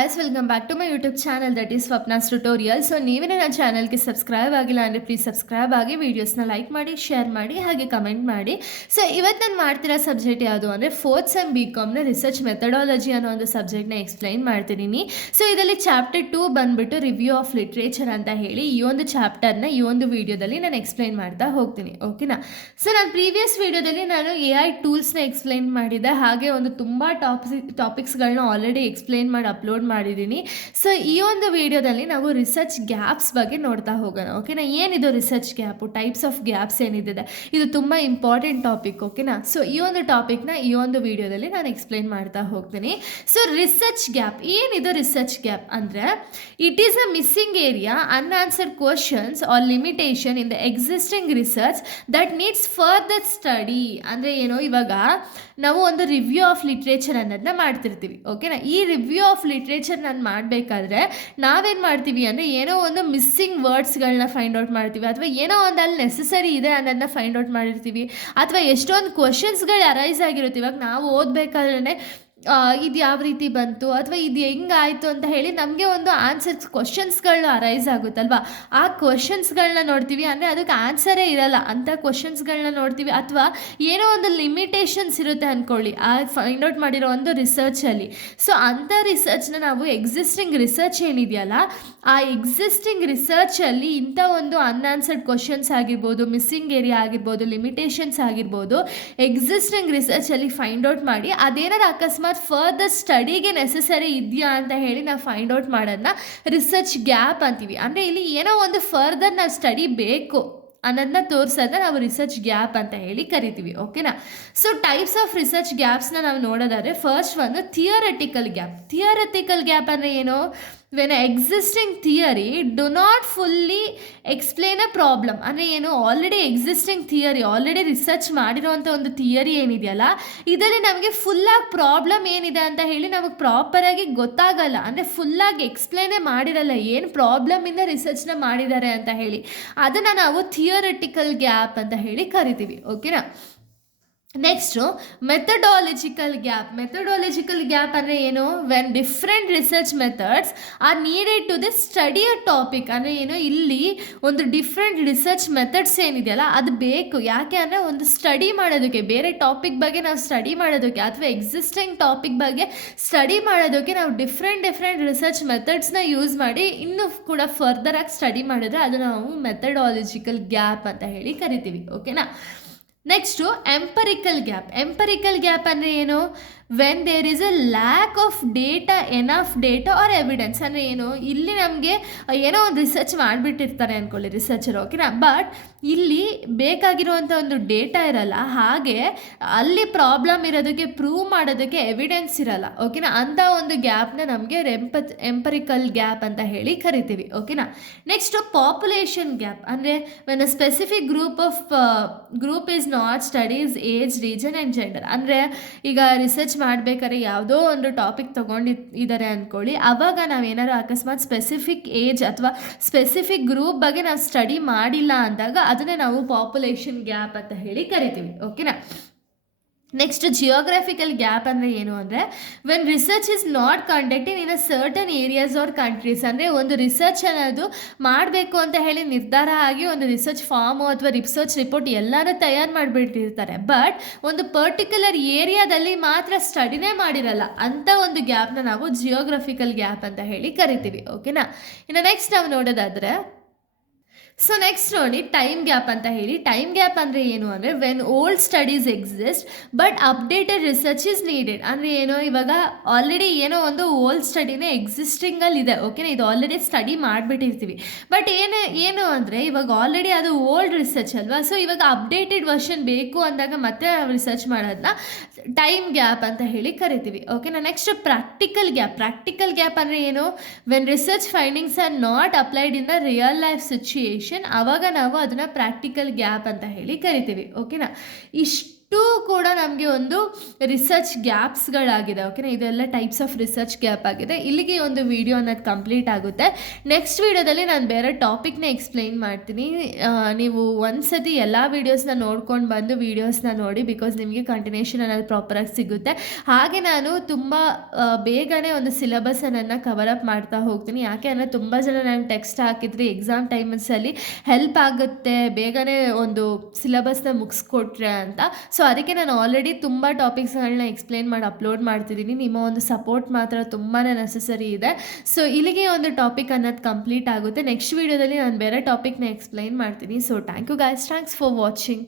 guys, welcome back to my YouTube channel that is Swapna's Tutorial. So ನೀವೇ ನನ್ನ ಚಾನಲ್ಗೆ subscribe ಆಗಿಲ್ಲ ಅಂದರೆ ಪ್ಲೀಸ್ ಸಬ್ಸ್ಕ್ರೈಬ್ ಆಗಿ ವಿಡಿಯೋಸ್ನ ಲೈಕ್ ಮಾಡಿ ಶೇರ್ ಮಾಡಿ ಹಾಗೆ ಕಮೆಂಟ್ ಮಾಡಿ. ಸೊ ಇವತ್ತು ನಾನು ಮಾಡ್ತಿರೋ ಸಬ್ಜೆಕ್ಟ್ ಯಾವುದು ಅಂದರೆ ಫೋರ್ತ್ ಸೆಮ್ BComನ ರಿಸರ್ಚ್ ಮೆಥಡಾಲಜಿ ಅನ್ನೋ ಒಂದು ಸಬ್ಜೆಕ್ಟ್ನ ಎಕ್ಸ್ಪ್ಲೈನ್ ಮಾಡ್ತಿದ್ದೀನಿ. ಸೊ ಇದರಲ್ಲಿ ಚಾಪ್ಟರ್ 2 ಬಂದುಬಿಟ್ಟು ರಿವ್ಯೂ ಆಫ್ ಲಿಟ್ರೇಚರ್ ಅಂತ ಹೇಳಿ ಈ ಒಂದು ಚಾಪ್ಟರ್ನ ಈ ಒಂದು ವಿಡಿಯೋದಲ್ಲಿ ನಾನು ಎಕ್ಸ್ಪ್ಲೈನ್ ಮಾಡ್ತಾ ಹೋಗ್ತೀನಿ. ಓಕೆನಾ? ಸೊ ನಾನು ಪ್ರೀವಿಯಸ್ ವಿಡಿಯೋದಲ್ಲಿ ನಾನು AI ಟೂಲ್ಸ್ನ ಎಕ್ಸ್ಪ್ಲೈನ್ ಮಾಡಿದ್ದೆ, ಹಾಗೆ ಒಂದು ತುಂಬ ಟಾಪಿಕ್ಸ್ಗಳನ್ನ ಆಲ್ರೆಡಿ ಎಕ್ಸ್ಪ್ಲೈನ್ ಮಾಡಿ ಅಪ್ಲೋಡ್ ಮಾಡಿದ್ದೀನಿ. ಸೊ ಈ ಒಂದು ವಿಡಿಯೋದಲ್ಲಿ ನಾವು ರಿಸರ್ಚ್ ಗ್ಯಾಪ್ಸ್ ಬಗ್ಗೆ ನೋಡ್ತಾ ಹೋಗೋಣ. ಓಕೆನಾ? ಏನಿದು research gap, types of gaps ಏನಿದೆ, ಇದು ತುಂಬ ಇಂಪಾರ್ಟೆಂಟ್ ಟಾಪಿಕ್. ಓಕೆನಾ? ಸೊ ಈ ಒಂದು ಟಾಪಿಕ್ನ ಈ ಒಂದು ವಿಡಿಯೋದಲ್ಲಿ ನಾನು ಎಕ್ಸ್ಪ್ಲೈನ್ ಮಾಡ್ತಾ ಹೋಗ್ತೀನಿ. ಸೊ ರಿಸರ್ಚ್ ಗ್ಯಾಪ್ ಏನಿದು? ರಿಸರ್ಚ್ ಗ್ಯಾಪ್ ಅಂದರೆ it is a missing area, unanswered questions are limitation in the existing research that needs further study. ಅಂದರೆ ಏನು, ಇವಾಗ ನಾವು ಒಂದು ರಿವ್ಯೂ ಆಫ್ ಲಿಟ್ರೇಚರ್ ಅನ್ನೋದನ್ನ ಮಾಡ್ತಿರ್ತೀವಿ. ಓಕೆನಾ? ಈ ರಿವ್ಯೂ ಆಫ್ ಲಿಟ್ರೇಚರ್ ನಾನು ಮಾಡಬೇಕಾದ್ರೆ ನಾವೇನು ಮಾಡ್ತೀವಿ ಅಂದರೆ ಏನೋ ಒಂದು ಮಿಸ್ಸಿಂಗ್ ವರ್ಡ್ಸ್ಗಳನ್ನ ಫೈಂಡ್ ಔಟ್ ಮಾಡ್ತೀವಿ, ಅಥವಾ ಏನೋ ಒಂದು ಅಲ್ಲಿ ನೆಸಸರಿ ಇದೆ ಅನ್ನೋದನ್ನ ಫೈಂಡ್ ಔಟ್ ಮಾಡಿರ್ತೀವಿ, ಅಥವಾ ಎಷ್ಟೊಂದು ಕ್ವಶನ್ಸ್ಗಳು ಅರೈಸ್ ಆಗಿರುತ್ತೆ. ಇವಾಗ ನಾವು ಓದಬೇಕಾದ್ರೆ ಇದು ಯಾವ ರೀತಿ ಬಂತು ಅಥವಾ ಇದು ಹೆಂಗಾಯಿತು ಅಂತ ಹೇಳಿ ನಮಗೆ ಒಂದು ಆನ್ಸರ್ಸ್ ಕ್ವಶನ್ಸ್ಗಳನ್ನ ಅರೈಸ್ ಆಗುತ್ತಲ್ವ, ಆ ಕ್ವಶನ್ಸ್ಗಳನ್ನ ನೋಡ್ತೀವಿ. ಅಂದರೆ ಅದಕ್ಕೆ ಆನ್ಸರೇ ಇರಲ್ಲ ಅಂಥ ಕ್ವಶನ್ಸ್ಗಳನ್ನ ನೋಡ್ತೀವಿ, ಅಥವಾ ಏನೋ ಒಂದು ಲಿಮಿಟೇಷನ್ಸ್ ಇರುತ್ತೆ ಅಂದ್ಕೊಳ್ಳಿ ಆ ಫೈಂಡ್ ಔಟ್ ಮಾಡಿರೋ ಒಂದು ರಿಸರ್ಚಲ್ಲಿ. ಸೊ ಅಂಥ ರಿಸರ್ಚ್ನ ನಾವು ಎಕ್ಸಿಸ್ಟಿಂಗ್ ರಿಸರ್ಚ್ ಏನಿದೆಯಲ್ಲ, ಆ ಎಕ್ಸಿಸ್ಟಿಂಗ್ ರಿಸರ್ಚಲ್ಲಿ ಇಂಥ ಒಂದು ಅನ್ಆನ್ಸರ್ಡ್ ಕ್ವಶನ್ಸ್ ಆಗಿರ್ಬೋದು, ಮಿಸ್ಸಿಂಗ್ ಏರಿಯಾ ಆಗಿರ್ಬೋದು, ಲಿಮಿಟೇಷನ್ಸ್ ಆಗಿರ್ಬೋದು, ಎಕ್ಸಿಸ್ಟಿಂಗ್ ರಿಸರ್ಚಲ್ಲಿ ಫೈಂಡ್ ಔಟ್ ಮಾಡಿ ಅದೇನಾದ್ರು ಅಕಸ್ಮಾತ್ ಫರ್ದರ್ ಸ್ಟಡಿಗೆ ನೆಸಸರಿ ಇದೆಯಾ ಅಂತ ಹೇಳಿ ನಾವು ಫೈಂಡ್ ಔಟ್ ಮಾಡೋದನ್ನ ರಿಸರ್ಚ್ ಗ್ಯಾಪ್ ಅಂತೀವಿ. ಅಂದರೆ ಇಲ್ಲಿ ಏನೋ ಒಂದು ಫರ್ದರ್ ನಾವು ಸ್ಟಡಿ ಬೇಕು ಅನ್ನೋದನ್ನ ತೋರಿಸೋದನ್ನ ನಾವು ರಿಸರ್ಚ್ ಗ್ಯಾಪ್ ಅಂತ ಹೇಳಿ ಕರಿತೀವಿ. ಓಕೆನಾ? ಸೊ ಟೈಪ್ಸ್ ಆಫ್ ರಿಸರ್ಚ್ ಗ್ಯಾಪ್ಸ್ನ ನಾವು ನೋಡೋದಾದ್ರೆ ಫಸ್ಟ್ ಒಂದು ಥಿಯರಟಿಕಲ್ ಗ್ಯಾಪ್. ಥಿಯರಟಿಕಲ್ ಗ್ಯಾಪ್ ಅಂದರೆ ಏನು? When existing theory do not fully explain a problem. ಅಂದರೆ ಏನು, already existing theory, already research ಮಾಡಿರೋವಂಥ ಒಂದು ಥಿಯರಿ ಏನಿದೆಯಲ್ಲ, ಇದರಲ್ಲಿ ನಮಗೆ ಫುಲ್ಲಾಗಿ ಪ್ರಾಬ್ಲಮ್ ಏನಿದೆ ಅಂತ ಹೇಳಿ ನಮಗೆ ಪ್ರಾಪರಾಗಿ ಗೊತ್ತಾಗಲ್ಲ. ಅಂದರೆ ಫುಲ್ಲಾಗಿ ಎಕ್ಸ್ಪ್ಲೇನೇ ಮಾಡಿರಲ್ಲ ಏನು ಪ್ರಾಬ್ಲಮಿಂದ ರಿಸರ್ಚ್ನ ಮಾಡಿದ್ದಾರೆ ಅಂತ ಹೇಳಿ. ಅದನ್ನು ನಾವು ಥಿಯರಟಿಕಲ್ ಗ್ಯಾಪ್ ಅಂತ ಹೇಳಿ ಕರಿತೀವಿ. ಓಕೆನಾ? Next methodological gap. Methodological gap ಅಂದರೆ ಏನು? When different research methods are needed to the study a topic. ಅಂದರೆ ಏನು, ಇಲ್ಲಿ ಒಂದು ಡಿಫ್ರೆಂಟ್ ರಿಸರ್ಚ್ ಮೆಥಡ್ಸ್ ಏನಿದೆಯಲ್ಲ ಅದು ಬೇಕು. ಯಾಕೆ ಅಂದರೆ ಒಂದು ಸ್ಟಡಿ ಮಾಡೋದಕ್ಕೆ, ಬೇರೆ ಟಾಪಿಕ್ ಬಗ್ಗೆ ನಾವು ಸ್ಟಡಿ ಮಾಡೋದಕ್ಕೆ ಅಥವಾ ಎಕ್ಸಿಸ್ಟಿಂಗ್ ಟಾಪಿಕ್ ಬಗ್ಗೆ ಸ್ಟಡಿ ಮಾಡೋದಕ್ಕೆ ನಾವು ಡಿಫ್ರೆಂಟ್ ರಿಸರ್ಚ್ ಮೆಥಡ್ಸ್ನ ಯೂಸ್ ಮಾಡಿ ಇನ್ನೂ ಕೂಡ ಫರ್ದರಾಗಿ ಸ್ಟಡಿ ಮಾಡಿದ್ರೆ ಅದು ನಾವು ಮೆಥಡಾಲಜಿಕಲ್ ಗ್ಯಾಪ್ ಅಂತ ಹೇಳಿ ಕರಿತೀವಿ. ಓಕೆನಾ? Next empirical gap. Empirical gap ಅಂದರೆ ಏನು? When there is a lack of data, enough data or evidence. ಅಂದರೆ ಏನು, ಇಲ್ಲಿ ನಮಗೆ ಏನೋ ಒಂದು ರಿಸರ್ಚ್ ಮಾಡಿಬಿಟ್ಟಿರ್ತಾರೆ ಅಂದ್ಕೊಳ್ಳಿ ರಿಸರ್ಚರ್. ಓಕೆನಾ? ಬಟ್ ಇಲ್ಲಿ ಬೇಕಾಗಿರುವಂಥ ಒಂದು ಡೇಟಾ ಇರಲ್ಲ, ಹಾಗೆ ಅಲ್ಲಿ ಪ್ರಾಬ್ಲಮ್ ಇರೋದಕ್ಕೆ ಪ್ರೂವ್ ಮಾಡೋದಕ್ಕೆ ಎವಿಡೆನ್ಸ್ ಇರಲ್ಲ. ಓಕೆನಾ? ಅಂಥ ಒಂದು ಗ್ಯಾಪ್ನ ನಮಗೆ ಎಂಪರಿಕಲ್ ಗ್ಯಾಪ್ ಅಂತ ಹೇಳಿ ಕರಿತೀವಿ. ಓಕೆನಾ? Next population gap. ಅಂದರೆ when a specific group is not studies age, region and gender. ಅಂದರೆ ಈಗ ರಿಸರ್ಚ್ ಮಾಡಬೇಕಾದ್ರೆ ಯಾವುದೋ ಒಂದು ಟಾಪಿಕ್ ತೊಗೊಂಡಿದ್ದಾರೆ ಅಂದ್ಕೊಳ್ಳಿ, ಆವಾಗ ನಾವೇನಾರು ಅಕಸ್ಮಾತ್ ಸ್ಪೆಸಿಫಿಕ್ ಏಜ್ ಅಥವಾ ಸ್ಪೆಸಿಫಿಕ್ ಗ್ರೂಪ್ ಬಗ್ಗೆ ನಾವು ಸ್ಟಡಿ ಮಾಡಿಲ್ಲ ಅಂದಾಗ ಅದನ್ನೇ ನಾವು ಪಾಪ್ಯುಲೇಷನ್ ಗ್ಯಾಪ್ ಅಂತ ಹೇಳಿ ಕರಿತೀವಿ. ಓಕೆನಾ? ನೆಕ್ಸ್ಟ್ ಜಿಯೋಗ್ರಫಿಕಲ್ ಗ್ಯಾಪ್ ಅಂದರೆ ಏನು ಅಂದರೆ when research is not conducted in a certain areas or countries. ಅಂದರೆ ಒಂದು ರಿಸರ್ಚ್ ಅನ್ನೋದು ಮಾಡಬೇಕು ಅಂತ ಹೇಳಿ ನಿರ್ಧಾರ ಆಗಿ ಒಂದು ರಿಸರ್ಚ್ ಫಾರ್ಮು ಅಥವಾ ರಿಸರ್ಚ್ ರಿಪೋರ್ಟ್ ಎಲ್ಲರೂ ತಯಾರು ಮಾಡಿಬಿಟ್ಟಿರ್ತಾರೆ, ಬಟ್ ಒಂದು ಪರ್ಟಿಕ್ಯುಲರ್ ಏರಿಯಾದಲ್ಲಿ ಮಾತ್ರ ಸ್ಟಡಿನೇ ಮಾಡಿರಲ್ಲ. ಅಂಥ ಒಂದು ಗ್ಯಾಪ್ನ ನಾವು ಜಿಯೋಗ್ರಫಿಕಲ್ ಗ್ಯಾಪ್ ಅಂತ ಹೇಳಿ ಕರಿತೀವಿ. ಓಕೆನಾ? ಇನ್ನು ನೆಕ್ಸ್ಟ್ ನಾವು ನೋಡೋದಾದರೆ ಸೊ ನೆಕ್ಸ್ಟ್ ನೋಡಿ ಟೈಮ್ ಗ್ಯಾಪ್ ಅಂತ ಹೇಳಿ. ಟೈಮ್ ಗ್ಯಾಪ್ ಅಂದರೆ ಏನು ಅಂದರೆ when old studies exist but updated research is needed. ಅಂದರೆ ಏನು, ಇವಾಗ ಆಲ್ರೆಡಿ ಏನೋ ಒಂದು ಓಲ್ಡ್ ಸ್ಟಡಿನೇ ಎಕ್ಸಿಸ್ಟಿಂಗಲ್ಲಿದೆ. ಓಕೆನಾ? ಇದು ಆಲ್ರೆಡಿ ಸ್ಟಡಿ ಮಾಡಿಬಿಟ್ಟಿರ್ತೀವಿ, ಬಟ್ ಏನು ಅಂದರೆ ಇವಾಗ ಆಲ್ರೆಡಿ ಅದು ಓಲ್ಡ್ ರಿಸರ್ಚ್ ಅಲ್ವಾ. ಸೊ ಇವಾಗ ಅಪ್ಡೇಟೆಡ್ ವರ್ಷನ್ ಬೇಕು ಅಂದಾಗ ಮತ್ತೆ ರಿಸರ್ಚ್ ಮಾಡೋದನ್ನ ಟೈಮ್ ಗ್ಯಾಪ್ ಅಂತ ಹೇಳಿ ಕರಿತೀವಿ. ಓಕೆನಾ? Next practical gap. Practical gap ಅಂದರೆ ಏನು? When research findings are not applied in the real life situation, ಆವಾಗ ನಾವು ಅದನ್ನು ಪ್ರಾಕ್ಟಿಕಲ್ ಗ್ಯಾಪ್ ಅಂತ ಹೇಳಿ ಕರಿತೀವಿ. ಓಕೆನಾ? ಕೂಡ ನಮಗೆ ಒಂದು ರಿಸರ್ಚ್ ಗ್ಯಾಪ್ಸ್ಗಳಾಗಿದೆ. ಓಕೆನಾ, ಇದೆಲ್ಲ ಟೈಪ್ಸ್ ಆಫ್ ರಿಸರ್ಚ್ ಗ್ಯಾಪ್ ಆಗಿದೆ. ಇಲ್ಲಿಗೆ ಒಂದು ವಿಡಿಯೋ ಅನ್ನೋದು ಕಂಪ್ಲೀಟ್ ಆಗುತ್ತೆ. ನೆಕ್ಸ್ಟ್ ವಿಡಿಯೋದಲ್ಲಿ ನಾನು ಬೇರೆ ಟಾಪಿಕ್ನ ಎಕ್ಸ್ಪ್ಲೈನ್ ಮಾಡ್ತೀನಿ. ನೀವು ಒಂದ್ಸತಿ ಎಲ್ಲ ವೀಡಿಯೋಸ್ನ ನೋಡ್ಕೊಂಡು ಬಂದು ವೀಡಿಯೋಸ್ನ ನೋಡಿ, ಬಿಕಾಸ್ ನಿಮಗೆ ಕಂಟಿನ್ಯೂಷನ್ ಅನ್ನೋದು ಪ್ರಾಪರಾಗಿ ಸಿಗುತ್ತೆ. ಹಾಗೆ ನಾನು ತುಂಬ ಬೇಗನೆ ಒಂದು ಸಿಲೆಬಸನ್ನು ಕವರ್ ಅಪ್ ಮಾಡ್ತಾ ಹೋಗ್ತೀನಿ. ಯಾಕೆ ಅಂದರೆ ತುಂಬ ಜನ ನನಗೆ ಟೆಕ್ಸ್ಟ್ ಹಾಕಿದ್ರಿ ಎಕ್ಸಾಮ್ ಟೈಮಲ್ಲಿ ಹೆಲ್ಪ್ ಆಗುತ್ತೆ, ಬೇಗನೆ ಒಂದು ಸಿಲೆಬಸ್ನ ಮುಗಿಸ್ಕೊಟ್ರೆ ಅಂತ. ಸೊ ಅದಕ್ಕೆ ನಾನು ಆಲ್ರೆಡಿ ತುಂಬ ಟಾಪಿಕ್ಸ್ಗಳನ್ನ ಎಕ್ಸ್ಪ್ಲೇನ್ ಮಾಡಿ ಅಪ್ಲೋಡ್ ಮಾಡ್ತಿದ್ದೀನಿ. ನಿಮ್ಮ ಒಂದು ಸಪೋರ್ಟ್ ಮಾತ್ರ ತುಂಬಾ ನೆಸೆಸರಿ ಇದೆ. ಸೊ ಇಲ್ಲಿಗೆ ಒಂದು ಟಾಪಿಕ್ ಅನ್ನೋದು ಕಂಪ್ಲೀಟ್ ಆಗುತ್ತೆ. ನೆಕ್ಸ್ಟ್ ವೀಡಿಯೋದಲ್ಲಿ ನಾನು ಬೇರೆ ಟಾಪಿಕ್ನ ಎಕ್ಸ್ಪ್ಲೈನ್ ಮಾಡ್ತೀನಿ. So thank you guys, thanks for watching.